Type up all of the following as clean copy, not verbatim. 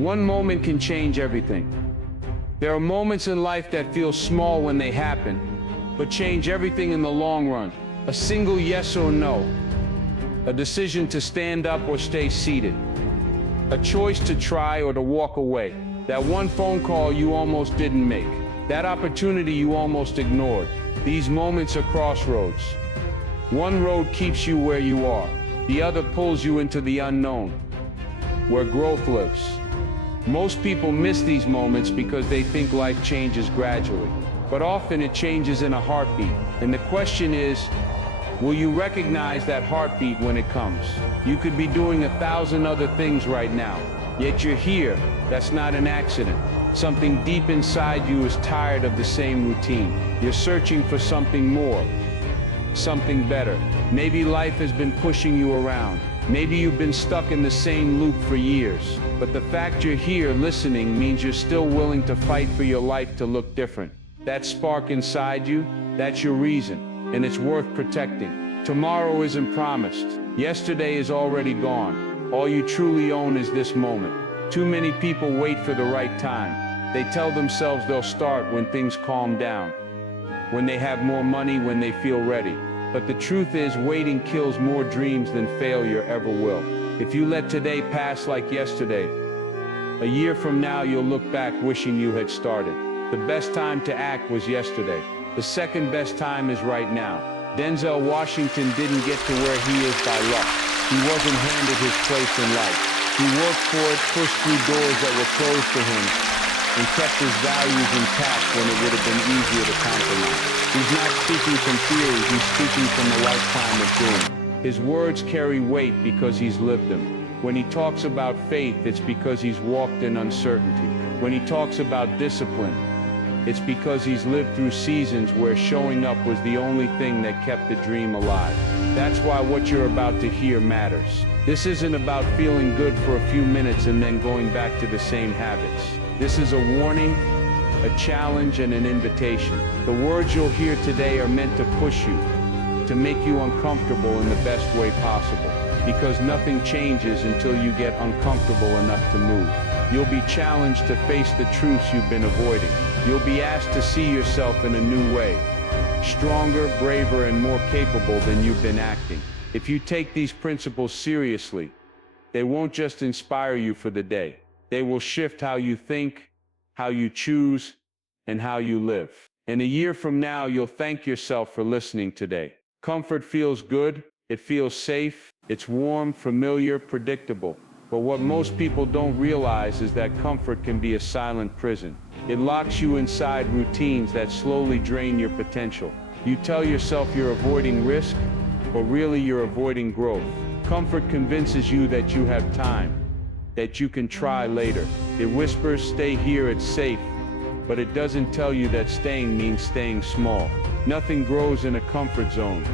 One moment can change everything. There are moments in life that feel small when they happen, but change everything in the long run. A single yes or no. A decision to stand up or stay seated. A choice to try or to walk away. That one phone call you almost didn't make. That opportunity you almost ignored. These moments are crossroads. One road keeps you where you are. The other pulls you into the unknown, where growth lives. Most people miss these moments because they think life changes gradually. But often it changes in a heartbeat. And the question is, will you recognize that heartbeat when it comes? You could be doing 1,000 other things right now, yet you're here. That's not an accident. Something deep inside you is tired of the same routine. You're searching for something more, something better. Maybe life has been pushing you around. Maybe you've been stuck in the same loop for years. But the fact you're here listening means you're still willing to fight for your life to look different. That spark inside you, that's your reason, and it's worth protecting. Tomorrow isn't promised. Yesterday is already gone. All you truly own is this moment. Too many people wait for the right time. They tell themselves they'll start when things calm down, when they have more money, when they feel ready. But the truth is, waiting kills more dreams than failure ever will. If you let today pass like yesterday, a year from now you'll look back wishing you had started. The best time to act was yesterday. The second best time is right now. Denzel Washington didn't get to where he is by luck. He wasn't handed his place in life. He worked for it, pushed through doors that were closed to him, and kept his values intact when it would have been easier to compromise. He's not speaking from theory, he's speaking from a lifetime of doing. His words carry weight because he's lived them. When he talks about faith, it's because he's walked in uncertainty. When he talks about discipline, it's because he's lived through seasons where showing up was the only thing that kept the dream alive. That's why what you're about to hear matters. This isn't about feeling good for a few minutes and then going back to the same habits. This is a warning, a challenge, and an invitation. The words you'll hear today are meant to push you, to make you uncomfortable in the best way possible. Because nothing changes until you get uncomfortable enough to move. You'll be challenged to face the truths you've been avoiding. You'll be asked to see yourself in a new way. Stronger, braver, and more capable than you've been acting. If you take these principles seriously, they won't just inspire you for the day. They will shift how you think, how you choose, and how you live. And a year from now, you'll thank yourself for listening today. Comfort feels good, it feels safe, it's warm, familiar, predictable. But what most people don't realize is that comfort can be a silent prison. It locks you inside routines that slowly drain your potential. You tell yourself you're avoiding risk, but really you're avoiding growth. Comfort convinces you that you have time, that you can try later. It whispers, stay here, it's safe, but it doesn't tell you that staying means staying small. Nothing grows in a comfort zone.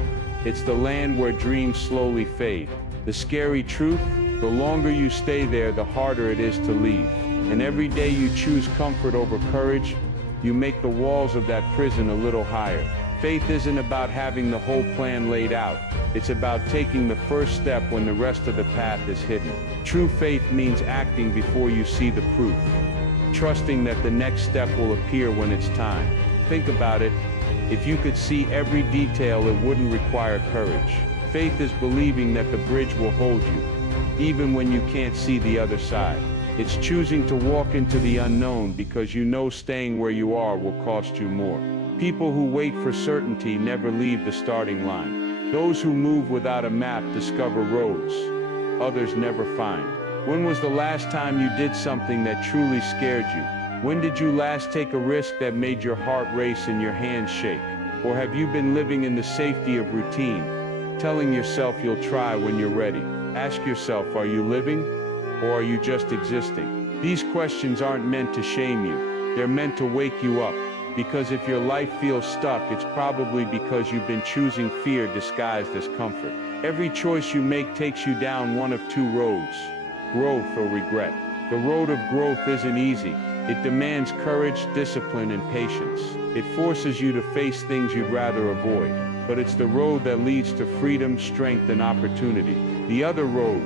It's the land where dreams slowly fade. The scary truth, the longer you stay there, the harder it is to leave. And every day you choose comfort over courage, you make the walls of that prison a little higher. Faith isn't about having the whole plan laid out. It's about taking the first step when the rest of the path is hidden. True faith means acting before you see the proof, trusting that the next step will appear when it's time. Think about it. If you could see every detail, it wouldn't require courage. Faith is believing that the bridge will hold you, even when you can't see the other side. It's choosing to walk into the unknown because you know staying where you are will cost you more. People who wait for certainty never leave the starting line. Those who move without a map discover roads others never find. When was the last time you did something that truly scared you? When did you last take a risk that made your heart race and your hands shake? Or have you been living in the safety of routine, telling yourself you'll try when you're ready? Ask yourself, are you living, or are you just existing? These questions aren't meant to shame you. They're meant to wake you up. Because if your life feels stuck, it's probably because you've been choosing fear disguised as comfort. Every choice you make takes you down one of two roads: growth or regret. The road of growth isn't easy. It demands courage, discipline, and patience. It forces you to face things you'd rather avoid. But it's the road that leads to freedom, strength, and opportunity. The other road,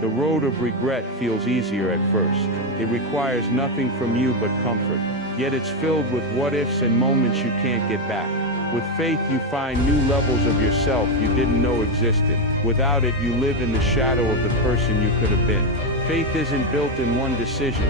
The road of regret feels easier at first. It requires nothing from you but comfort. Yet it's filled with what-ifs and moments you can't get back. With faith, you find new levels of yourself you didn't know existed. Without it, you live in the shadow of the person you could have been. Faith isn't built in one decision.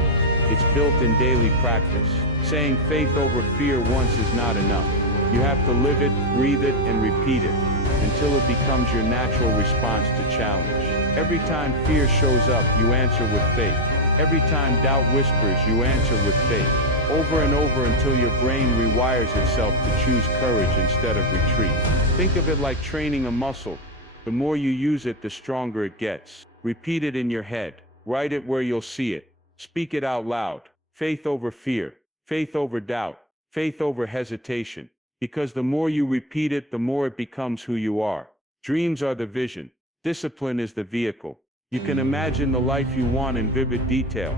It's built in daily practice. Saying faith over fear once is not enough. You have to live it, breathe it, and repeat it until it becomes your natural response to challenge. Every time fear shows up, you answer with faith. Every time doubt whispers, you answer with faith. Over and over until your brain rewires itself to choose courage instead of retreat. Think of it like training a muscle. The more you use it, the stronger it gets. Repeat it in your head. Write it where you'll see it. Speak it out loud. Faith over fear. Faith over doubt. Faith over hesitation. Because the more you repeat it, the more it becomes who you are. Dreams are the vision. Discipline is the vehicle. You can imagine the life you want in vivid detail,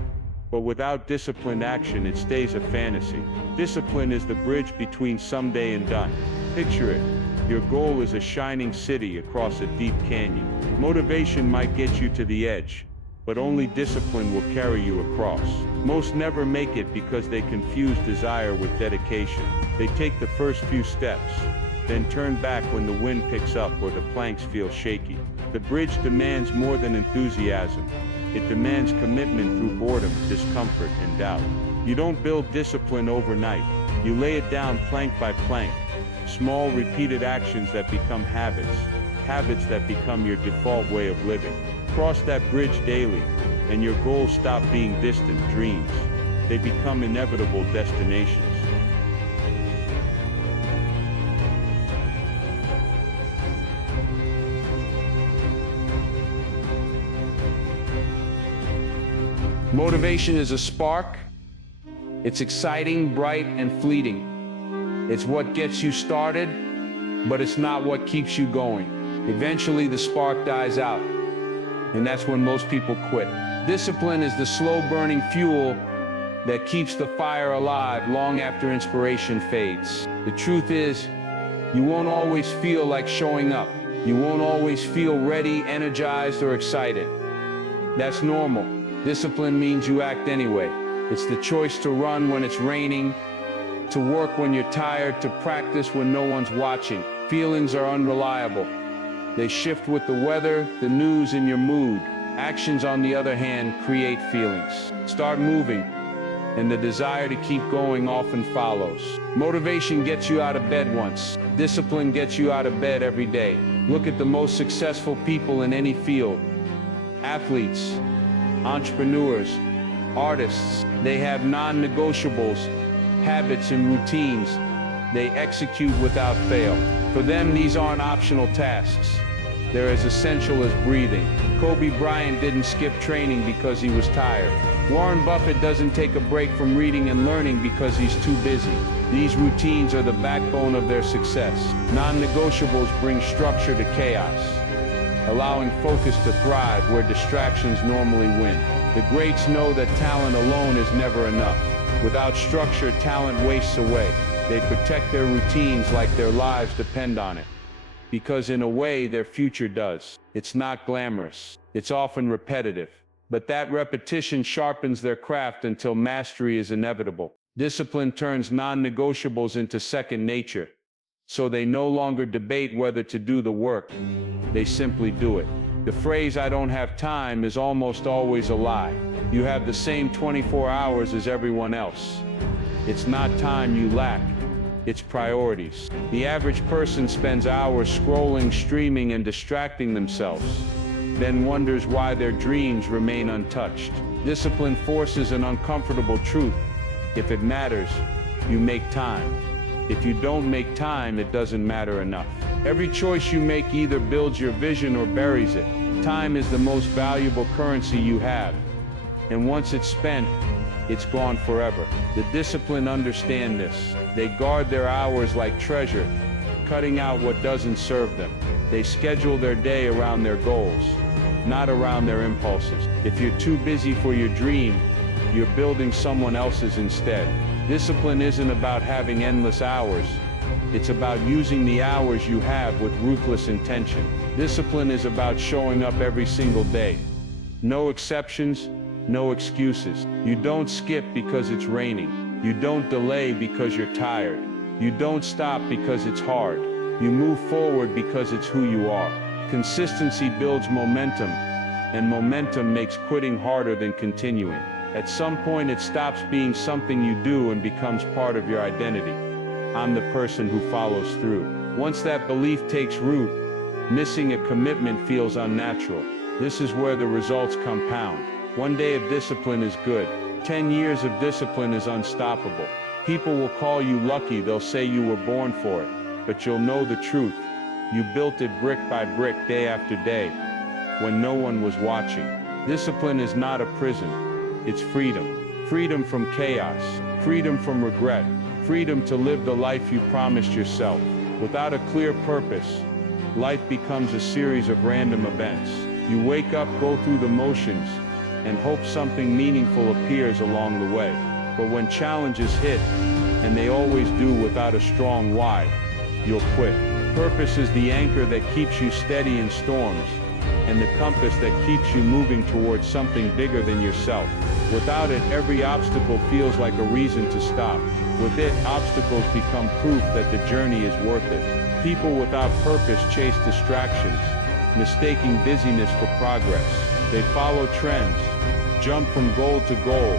but without disciplined action, it stays a fantasy. Discipline is the bridge between someday and done. Picture it. Your goal is a shining city across a deep canyon. Motivation might get you to the edge, but only discipline will carry you across. Most never make it because they confuse desire with dedication. They take the first few steps, then turn back when the wind picks up or the planks feel shaky. The bridge demands more than enthusiasm. It demands commitment through boredom, discomfort, and doubt. You don't build discipline overnight. You lay it down plank by plank. Small, repeated actions that become habits. Habits that become your default way of living. Cross that bridge daily, and your goals stop being distant dreams. They become inevitable destinations. Motivation is a spark. It's exciting, bright, and fleeting. It's what gets you started, but it's not what keeps you going. Eventually, the spark dies out, and that's when most people quit. Discipline is the slow-burning fuel that keeps the fire alive long after inspiration fades. The truth is, you won't always feel like showing up. You won't always feel ready, energized, or excited. That's normal. Discipline means you act anyway. It's the choice to run when it's raining, to work when you're tired, to practice when no one's watching. Feelings are unreliable. They shift with the weather, the news, and your mood. Actions, on the other hand, create feelings. Start moving, and the desire to keep going often follows. Motivation gets you out of bed once. Discipline gets you out of bed every day. Look at the most successful people in any field. Athletes, entrepreneurs, artists. They have non-negotiables, habits and routines they execute without fail. For them, these aren't optional tasks. They're as essential as breathing. Kobe Bryant didn't skip training because he was tired. Warren Buffett doesn't take a break from reading and learning because he's too busy. These routines are the backbone of their success. Non-negotiables bring structure to chaos, allowing focus to thrive where distractions normally win. The greats know that talent alone is never enough. Without structure, talent wastes away. They protect their routines like their lives depend on it. Because in a way, their future does. It's not glamorous. It's often repetitive. But that repetition sharpens their craft until mastery is inevitable. Discipline turns non-negotiables into second nature. So they no longer debate whether to do the work. They simply do it. The phrase, "I don't have time," is almost always a lie. You have the same 24 hours as everyone else. It's not time you lack. It's priorities. The average person spends hours scrolling, streaming, and distracting themselves, then wonders why their dreams remain untouched. Discipline forces an uncomfortable truth. If it matters, you make time. If you don't make time, it doesn't matter enough. Every choice you make either builds your vision or buries it. Time is the most valuable currency you have, and once it's spent, it's gone forever. The disciplined understand this. They guard their hours like treasure, cutting out what doesn't serve them. They schedule their day around their goals, not around their impulses. If you're too busy for your dream, you're building someone else's instead. Discipline isn't about having endless hours. It's about using the hours you have with ruthless intention. Discipline is about showing up every single day, No exceptions, no excuses. You don't skip because it's raining. You don't delay because you're tired. You don't stop because it's hard. You move forward because it's who you are. Consistency builds momentum, and momentum makes quitting harder than continuing. At some point it stops being something you do and becomes part of your identity. I'm the person who follows through. Once that belief takes root, missing a commitment feels unnatural. This is where the results compound. One day of discipline is good. 10 years of discipline is unstoppable. People will call you lucky, they'll say you were born for it. But you'll know the truth. You built it brick by brick, day after day, when no one was watching. Discipline is not a prison, it's freedom. Freedom from chaos, freedom from regret, freedom to live the life you promised yourself. Without a clear purpose, life becomes a series of random events. You wake up, go through the motions, and hope something meaningful appears along the way. But when challenges hit, and they always do without a strong why, you'll quit. Purpose is the anchor that keeps you steady in storms, and the compass that keeps you moving towards something bigger than yourself. Without it, every obstacle feels like a reason to stop. With it, obstacles become proof that the journey is worth it. People without purpose chase distractions, mistaking busyness for progress. They follow trends, jump from goal to goal,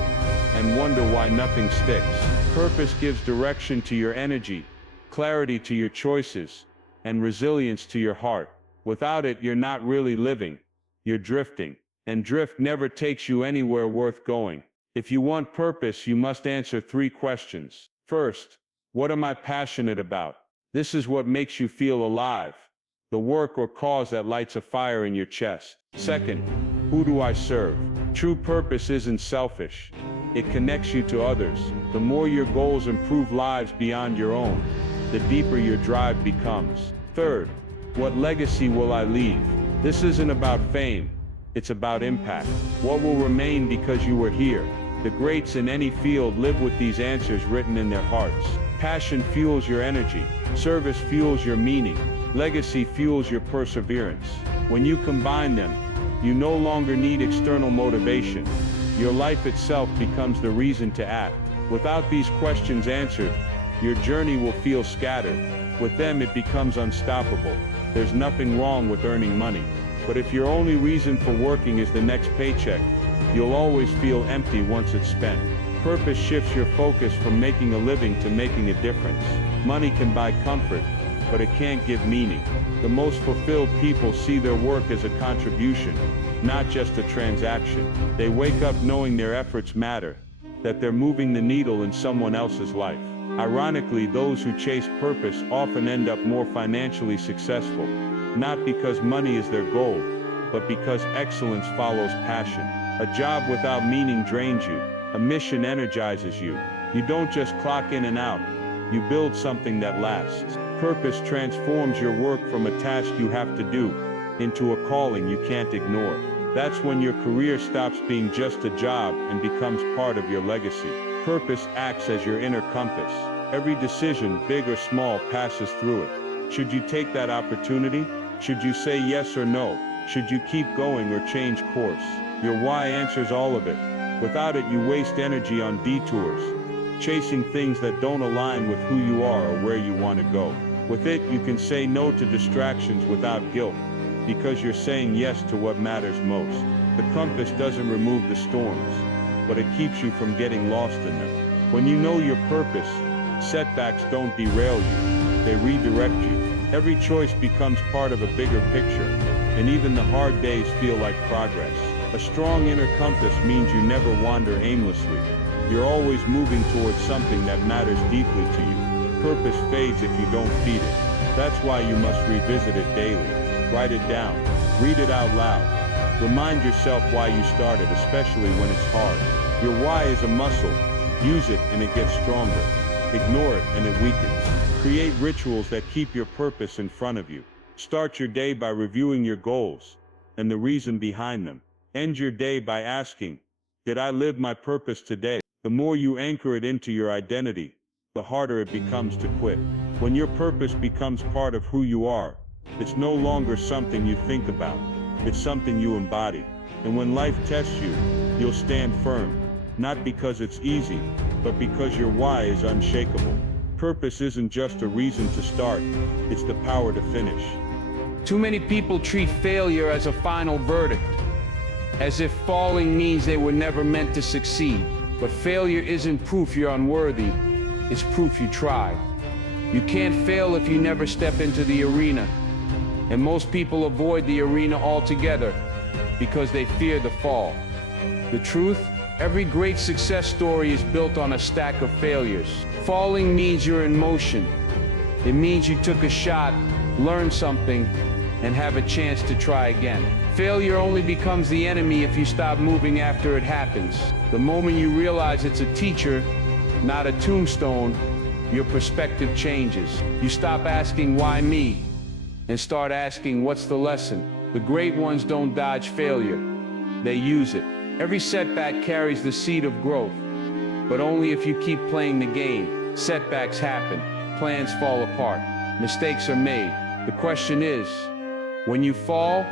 and wonder why nothing sticks. Purpose gives direction to your energy, clarity to your choices, and resilience to your heart. Without it, you're not really living, you're drifting. And drift never takes you anywhere worth going. If you want purpose, you must answer 3 questions. First, what am I passionate about? This is what makes you feel alive, the work or cause that lights a fire in your chest. Second, who do I serve? True purpose isn't selfish. It connects you to others. The more your goals improve lives beyond your own, the deeper your drive becomes. Third, what legacy will I leave? This isn't about fame. It's about impact. What will remain because you were here? The greats in any field live with these answers written in their hearts. Passion fuels your energy. Service fuels your meaning. Legacy fuels your perseverance. When you combine them, you no longer need external motivation. Your life itself becomes the reason to act. Without these questions answered, your journey will feel scattered. With them, it becomes unstoppable. There's nothing wrong with earning money. But if your only reason for working is the next paycheck, you'll always feel empty once it's spent. Purpose shifts your focus from making a living to making a difference. Money can buy comfort, but it can't give meaning. The most fulfilled people see their work as a contribution, not just a transaction. They wake up knowing their efforts matter, that they're moving the needle in someone else's life. Ironically, those who chase purpose often end up more financially successful. Not because money is their goal, but because excellence follows passion. A job without meaning drains you. A mission energizes you. You don't just clock in and out. You build something that lasts. Purpose transforms your work from a task you have to do into a calling you can't ignore. That's when your career stops being just a job and becomes part of your legacy. Purpose acts as your inner compass. Every decision, big or small, passes through it. Should you take that opportunity? Should you say yes or no? Should you keep going or change course? Your why answers all of it. Without it, you waste energy on detours, chasing things that don't align with who you are or where you want to go. With it, you can say no to distractions without guilt, because you're saying yes to what matters most. The compass doesn't remove the storms, but it keeps you from getting lost in them. When you know your purpose, setbacks don't derail you, they redirect you. Every choice becomes part of a bigger picture, and even the hard days feel like progress. A strong inner compass means you never wander aimlessly. You're always moving towards something that matters deeply to you. Purpose fades if you don't feed it. That's why you must revisit it daily. Write it down. Read it out loud. Remind yourself why you started, especially when it's hard. Your why is a muscle. Use it and it gets stronger. Ignore it and it weakens. Create rituals that keep your purpose in front of you. Start your day by reviewing your goals and the reason behind them. End your day by asking, did I live my purpose today? The more you anchor it into your identity, the harder it becomes to quit. When your purpose becomes part of who you are, it's no longer something you think about. It's something you embody. And when life tests you, you'll stand firm, not because it's easy, but because your why is unshakable. Purpose isn't just a reason to start, it's the power to finish. Too many people treat failure as a final verdict, as if falling means they were never meant to succeed. But failure isn't proof you're unworthy, it's proof you tried. You can't fail if you never step into the arena. And most people avoid the arena altogether because they fear the fall. The truth? Every great success story is built on a stack of failures. Falling means you're in motion. It means you took a shot, learned something, and have a chance to try again. Failure only becomes the enemy if you stop moving after it happens. The moment you realize it's a teacher, not a tombstone, your perspective changes. You stop asking, why me? And start asking, what's the lesson? The great ones don't dodge failure, they use it. Every setback carries the seed of growth, but only if you keep playing the game. Setbacks happen, plans fall apart, mistakes are made. The question is, when you fall,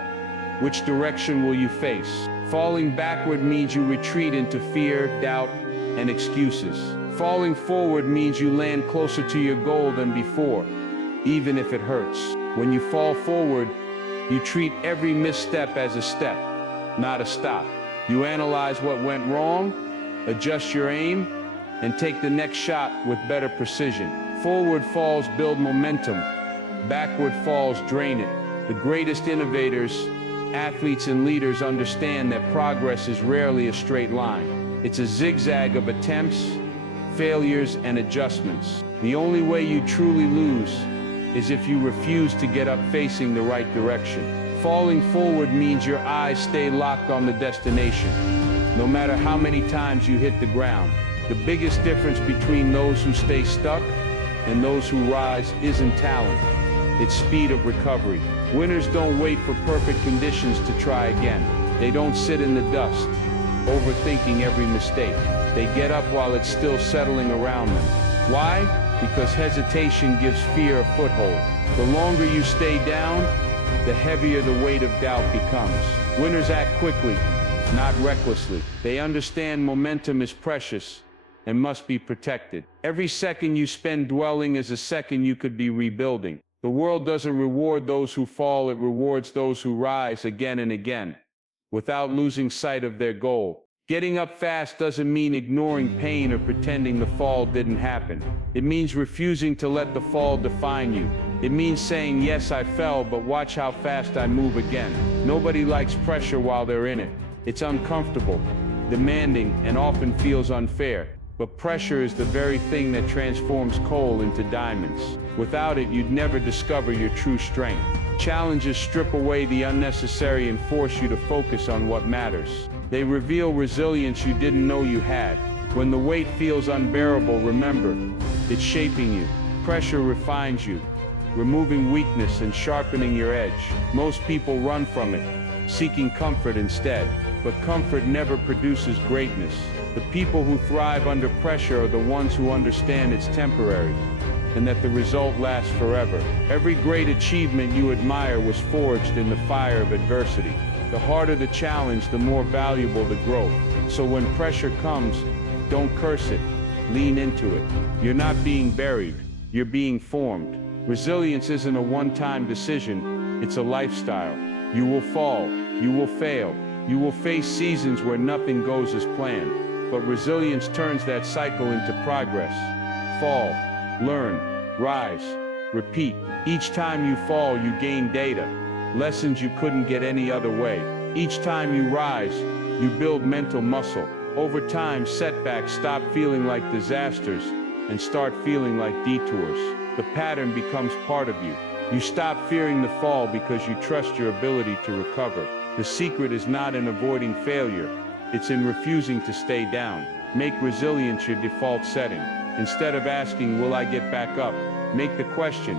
which direction will you face? Falling backward means you retreat into fear, doubt, and excuses. Falling forward means you land closer to your goal than before, even if it hurts. When you fall forward, you treat every misstep as a step, not a stop. You analyze what went wrong, adjust your aim, and take the next shot with better precision. Forward falls build momentum, backward falls drain it. The greatest innovators, athletes, and leaders understand that progress is rarely a straight line. It's a zigzag of attempts, failures, and adjustments. The only way you truly lose is if you refuse to get up facing the right direction. Falling forward means your eyes stay locked on the destination, no matter how many times you hit the ground. The biggest difference between those who stay stuck and those who rise isn't talent, it's speed of recovery. Winners don't wait for perfect conditions to try again. They don't sit in the dust, overthinking every mistake. They get up while it's still settling around them. Why? Because hesitation gives fear a foothold. The longer you stay down, the heavier the weight of doubt becomes. Winners act quickly, not recklessly. They understand momentum is precious and must be protected. Every second you spend dwelling is a second you could be rebuilding. The world doesn't reward those who fall, it rewards those who rise again and again, without losing sight of their goal. Getting up fast doesn't mean ignoring pain or pretending the fall didn't happen. It means refusing to let the fall define you. It means saying, yes, I fell, but watch how fast I move again. Nobody likes pressure while they're in it. It's uncomfortable, demanding, and often feels unfair. But pressure is the very thing that transforms coal into diamonds. Without it, you'd never discover your true strength. Challenges strip away the unnecessary and force you to focus on what matters. They reveal resilience you didn't know you had. When the weight feels unbearable, remember, it's shaping you. Pressure refines you, removing weakness and sharpening your edge. Most people run from it, seeking comfort instead. But comfort never produces greatness. The people who thrive under pressure are the ones who understand it's temporary, and that the result lasts forever. Every great achievement you admire was forged in the fire of adversity. The harder the challenge, the more valuable the growth. So when pressure comes, don't curse it, lean into it. You're not being buried, you're being formed. Resilience isn't a one-time decision, it's a lifestyle. You will fall, you will fail, you will face seasons where nothing goes as planned. But resilience turns that cycle into progress. Fall, learn, rise, repeat. Each time you fall, you gain data, lessons you couldn't get any other way. Each time you rise, you build mental muscle. Over time, setbacks stop feeling like disasters and start feeling like detours. The pattern becomes part of you. You stop fearing the fall because you trust your ability to recover. The secret is not in avoiding failure, it's in refusing to stay down. Make resilience your default setting. Instead of asking, will I get back up? Make the question,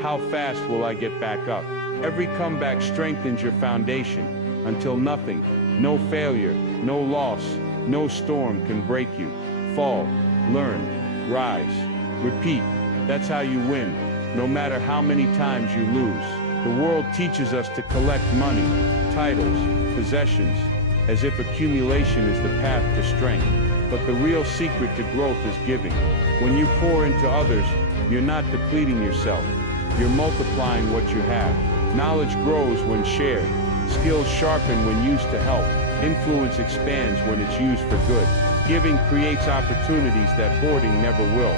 how fast will I get back up? Every comeback strengthens your foundation until nothing, no failure, no loss, no storm can break you. Fall, learn, rise, repeat. That's how you win, no matter how many times you lose. The world teaches us to collect money, titles, possessions, as if accumulation is the path to strength. But the real secret to growth is giving. When you pour into others, you're not depleting yourself. You're multiplying what you have. Knowledge grows when shared. Skills sharpen when used to help. Influence expands when it's used for good. Giving creates opportunities that hoarding never will,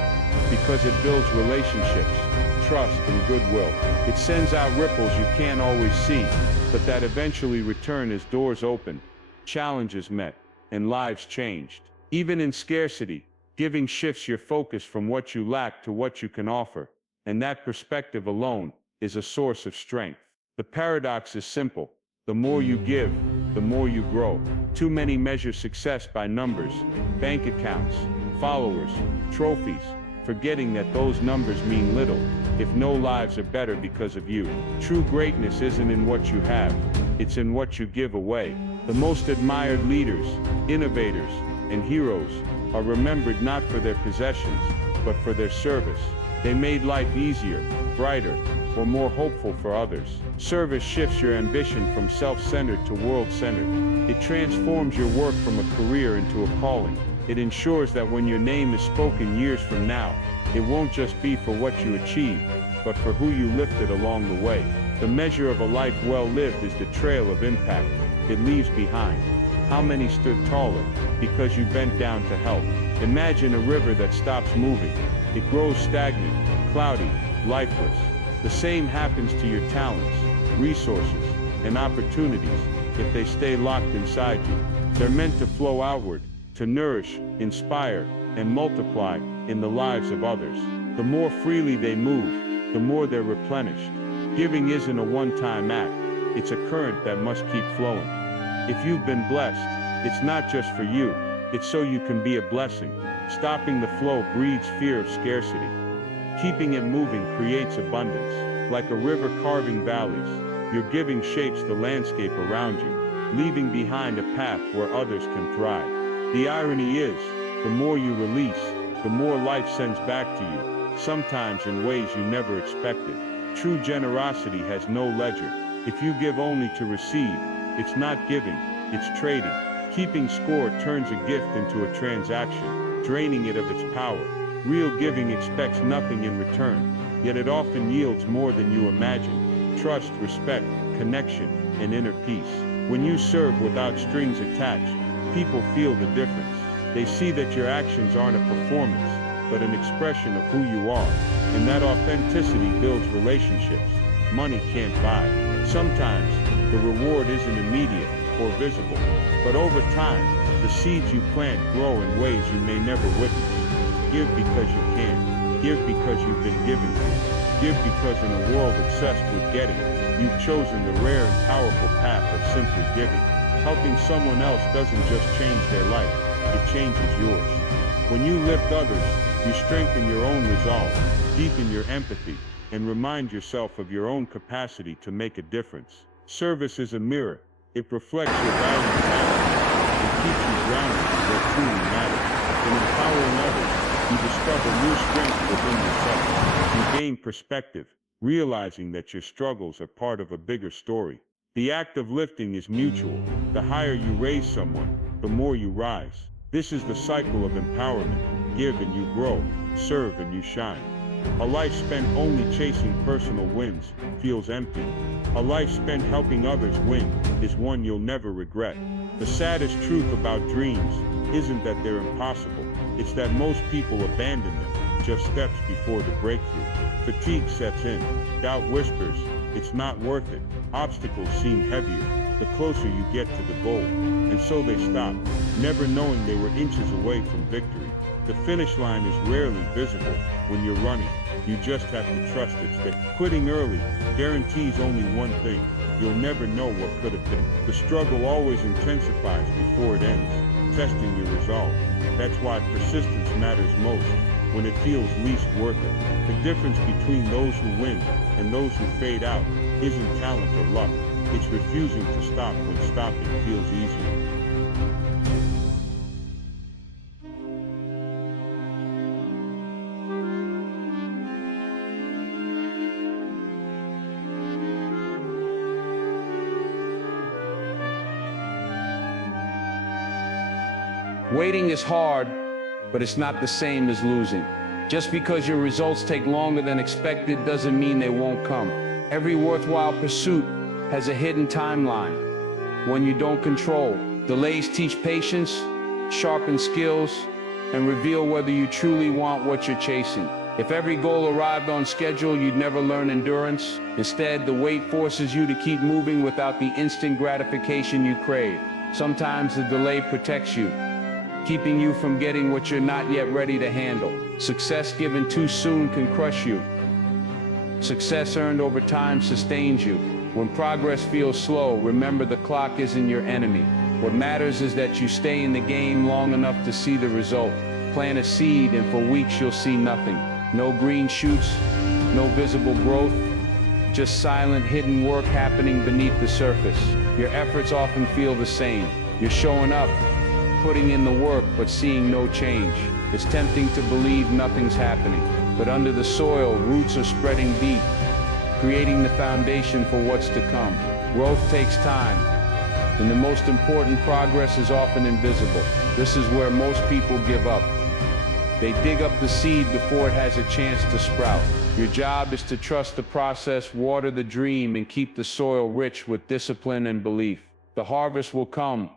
because it builds relationships, trust, and goodwill. It sends out ripples you can't always see, but that eventually return as doors open, challenges met, and lives changed. Even in scarcity, giving shifts your focus from what you lack to what you can offer, and that perspective alone is a source of strength. The paradox is simple. The more you give, the more you grow. Too many measure success by numbers, bank accounts, followers, trophies, forgetting that those numbers mean little if no lives are better because of you. True greatness isn't in what you have, it's in what you give away. The most admired leaders, innovators, and heroes are remembered not for their possessions, but for their service. They made life easier, brighter, or more hopeful for others. Service shifts your ambition from self-centered to world-centered. It transforms your work from a career into a calling. It ensures that when your name is spoken years from now, it won't just be for what you achieved, but for who you lifted along the way. The measure of a life well lived is the trail of impact it leaves behind. How many stood taller because you bent down to help? Imagine a river that stops moving. It grows stagnant, cloudy, lifeless. The same happens to your talents, resources, and opportunities if they stay locked inside you. They're meant to flow outward, to nourish, inspire, and multiply in the lives of others. The more freely they move, the more they're replenished. Giving isn't a one-time act, it's a current that must keep flowing. If you've been blessed, it's not just for you, it's so you can be a blessing. Stopping the flow breeds fear of scarcity. Keeping it moving creates abundance. Like a river carving valleys, your giving shapes the landscape around you, leaving behind a path where others can thrive. The irony is, the more you release, the more life sends back to you, sometimes in ways you never expected. True generosity has no ledger. If you give only to receive, it's not giving, it's trading. Keeping score turns a gift into a transaction, draining it of its power. Real giving expects nothing in return, yet it often yields more than you imagine. Trust, respect, connection, and inner peace. When you serve without strings attached, people feel the difference. They see that your actions aren't a performance, but an expression of who you are. And that authenticity builds relationships money can't buy. Sometimes, the reward isn't immediate or visible, but over time, the seeds you plant grow in ways you may never witness. Give because you can. Give because you've been given to. Give because in a world obsessed with getting, you've chosen the rare and powerful path of simply giving. Helping someone else doesn't just change their life, it changes yours. When you lift others, you strengthen your own resolve, deepen your empathy, and remind yourself of your own capacity to make a difference. Service is a mirror. It reflects your values and keeps you grounded in what truly matters. In empowering others, you discover new strength within yourself. You gain perspective, realizing that your struggles are part of a bigger story. The act of lifting is mutual. The higher you raise someone, the more you rise. This is the cycle of empowerment. Give and you grow, serve and you shine. A life spent only chasing personal wins feels empty. A life spent helping others win is one you'll never regret. The saddest truth about dreams isn't that they're impossible, it's that most people abandon them just steps before the breakthrough. Fatigue sets in, doubt whispers, it's not worth it. Obstacles seem heavier the closer you get to the goal, and so they stop, never knowing they were inches away from victory. The finish line is rarely visible when you're running. You just have to trust it's there. Quitting early guarantees only one thing. You'll never know what could have been. The struggle always intensifies before it ends, testing your resolve. That's why persistence matters most, when it feels least worth it. The difference between those who win and those who fade out isn't talent or luck. It's refusing to stop when stopping feels easier. Waiting is hard, but it's not the same as losing. Just because your results take longer than expected doesn't mean they won't come. Every worthwhile pursuit has a hidden timeline, one you don't control. Delays teach patience, sharpen skills, and reveal whether you truly want what you're chasing. If every goal arrived on schedule, you'd never learn endurance. Instead, the wait forces you to keep moving without the instant gratification you crave. Sometimes the delay protects you, keeping you from getting what you're not yet ready to handle. Success given too soon can crush you. Success earned over time sustains you. When progress feels slow, remember the clock isn't your enemy. What matters is that you stay in the game long enough to see the result. Plant a seed and for weeks you'll see nothing. No green shoots, no visible growth, just silent, hidden work happening beneath the surface. Your efforts often feel the same. You're showing up, putting in the work, but seeing no change. It's tempting to believe nothing's happening, but under the soil, roots are spreading deep, creating the foundation for what's to come. Growth takes time, and the most important progress is often invisible. This is where most people give up. They dig up the seed before it has a chance to sprout. Your job is to trust the process, water the dream, and keep the soil rich with discipline and belief. The harvest will come,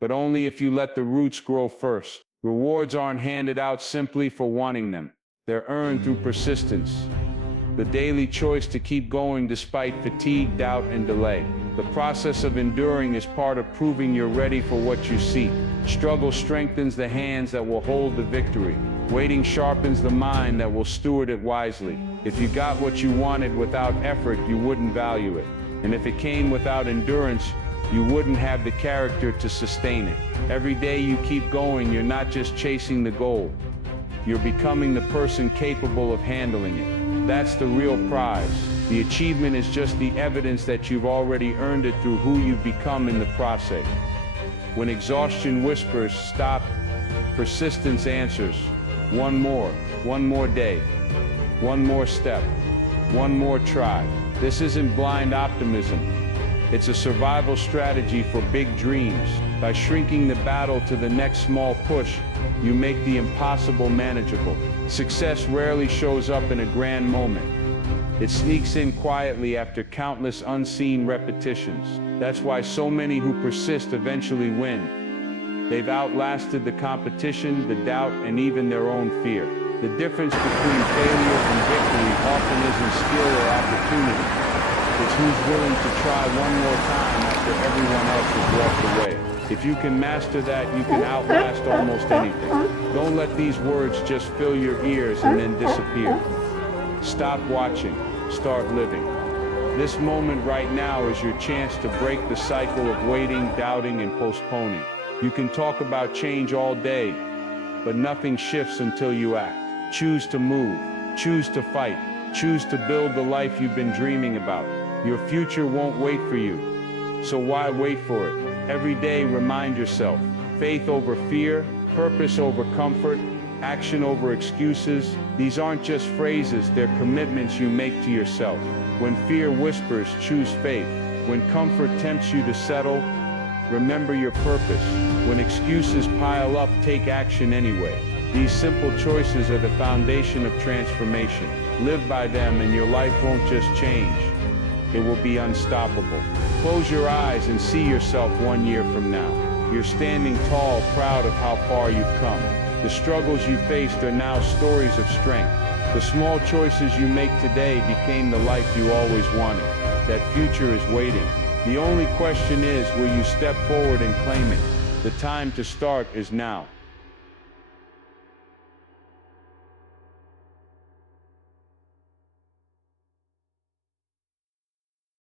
but only if you let the roots grow first. Rewards aren't handed out simply for wanting them. They're earned through persistence, the daily choice to keep going despite fatigue, doubt, and delay. The process of enduring is part of proving you're ready for what you seek. Struggle strengthens the hands that will hold the victory. Waiting sharpens the mind that will steward it wisely. If you got what you wanted without effort, you wouldn't value it. And if it came without endurance, you wouldn't have the character to sustain it. Every day you keep going, you're not just chasing the goal. You're becoming the person capable of handling it. That's the real prize. The achievement is just the evidence that you've already earned it through who you've become in the process. When exhaustion whispers, stop, persistence answers, one more day, one more step, one more try. This isn't blind optimism. It's a survival strategy for big dreams. By shrinking the battle to the next small push, you make the impossible manageable. Success rarely shows up in a grand moment. It sneaks in quietly after countless unseen repetitions. That's why so many who persist eventually win. They've outlasted the competition, the doubt, and even their own fear. The difference between failure and victory often isn't skill or opportunity. It's who's willing to try one more time after everyone else has walked away. If you can master that, you can outlast almost anything. Don't let these words just fill your ears and then disappear. Stop watching, start living. This moment right now is your chance to break the cycle of waiting, doubting, and postponing. You can talk about change all day, but nothing shifts until you act. Choose to move, choose to fight, choose to build the life you've been dreaming about. Your future won't wait for you, so why wait for it? Every day remind yourself, faith over fear, purpose over comfort, action over excuses. These aren't just phrases, they're commitments you make to yourself. When fear whispers, choose faith. When comfort tempts you to settle, remember your purpose. When excuses pile up, take action anyway. These simple choices are the foundation of transformation. Live by them and your life won't just change. It will be unstoppable. Close your eyes and see yourself 1 year from now. You're standing tall, proud of how far you've come. The struggles you faced are now stories of strength. The small choices you make today became the life you always wanted. That future is waiting. The only question is, will you step forward and claim it? The time to start is now.